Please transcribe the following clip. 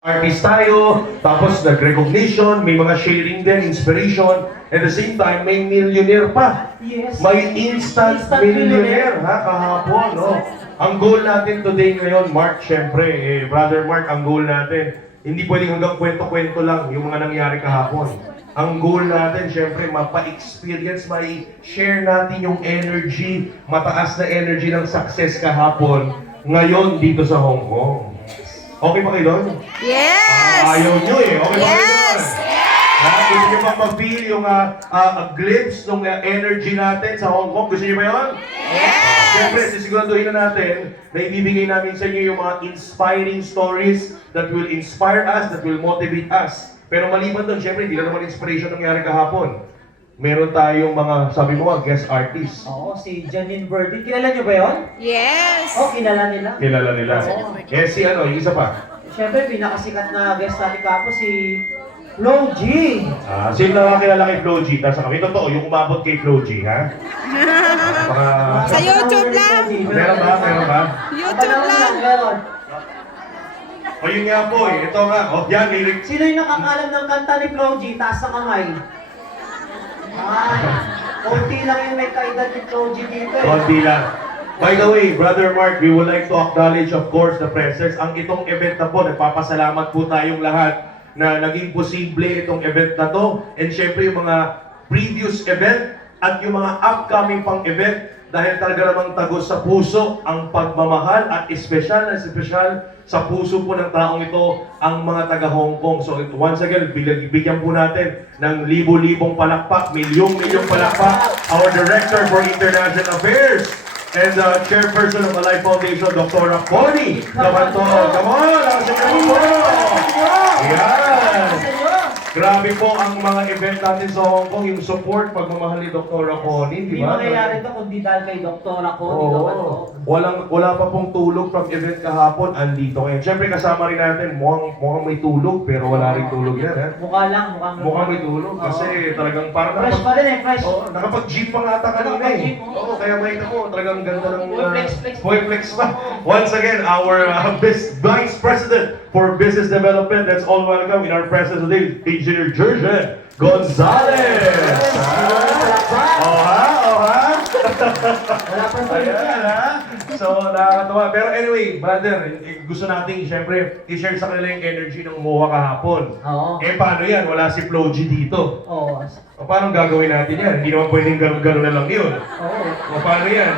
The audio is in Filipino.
Artist tayo, tapos nag-recognition, may mga sharing din, inspiration, at the same time, may millionaire pa. Yes. May instant millionaire, ha, kahapon, no? Ang goal natin today ngayon, Mark, syempre, Brother Mark, ang goal natin, hindi pwedeng hanggang kwento-kwento lang yung mga nangyari kahapon. Ang goal natin, syempre, mapa-experience, share natin yung energy, mataas na energy ng success kahapon, ngayon dito sa Hong Kong. Okay pa kayo doon? Yes! Ayaw nyo eh. Okay ba kayo doon? Yes! Gusto nyo bang mag-feel yung glimpse ng energy natin sa Hong Kong? Gusto nyo ba yun? Yes! Siyempre, sisiguraduhin na natin na ibibigay namin sa inyo yung mga inspiring stories that will inspire us, that will motivate us. Pero maliban doon, siyempre, hindi na naman inspiration nangyari kahapon. Meron tayong mga, sabi mo guest artist. Oo, si Janine Birdie. Kilala niyo ba yun? Yes! Oo, kilala nila. Kilala nila. Eh, si yung isa pa. Siyempre, pinakasikat na guest natin kapo si Flo G. Sino nakakilala kay Flo G? Tapos kami, totoo, yung umabot kay Flo G, ha? Sa YouTube lang. Meron ba? Meron ba? YouTube lang. Meron. O yun nga po eh. Ito nga. O yan, lyrics. Sino yung nakakalam ng kanta ni Flo G? Taas ang kamay. Konti lang yung may kaedad ni Flo G dito eh. Konti lang. By the way, Brother Mark, we would like to acknowledge, of course, the presence. Ang itong event na po, nagpapasalamat po tayong lahat na naging posible itong event na to. And syempre yung mga previous event at yung mga upcoming pang event dahil talaga namang tagos sa puso ang pagmamahal at espesyal sa puso po ng taong ito ang mga taga Hong Kong. So once again, bigyan po natin ng libo-libong palakpak, milyong-milyong palakpak, our Director for International Affairs and the Chairperson of the Life Foundation, Dr. Connie Cabanto. Come on! Ang po! Yan! Grabe po ang mga event natin sa Hong Kong, yung support, pagmamahal ni Dr. Connie, di Hindi ba? mangyayari ito kundi dahil kay Dr. Connie Cabanto. Wala pa pong tulog from event kahapon, andito ngayon. Siyempre kasama rin natin, mukhang may tulog, pero wala rin tulog yan, ha? Mukha lang, Mukhang may tulog, kasi talagang parang Fresh pa rin eh, fresh. nakapag-jeep pa nga ata kanina eh. Nakapag-jeep, oo. Oo, kaya makita ko, talagang ganda ng... Flex. Flex pa. Once again, our Vice President for Business Development, let's all welcome in our presence today, Engineer Jurgen Gonzalez! Oha! Wala pa sa Ayan, ha? So, nakakatawa. Pero anyway, brother, gusto natin, siyempre, i-share sa kanila yung energy ng MOA kahapon. Oo. Eh, paano yan? Wala si Flo G dito. Oo. O, paano gagawin natin yan? Hindi naman pwedeng gano'n na lang yun. Oo. O, paano yan?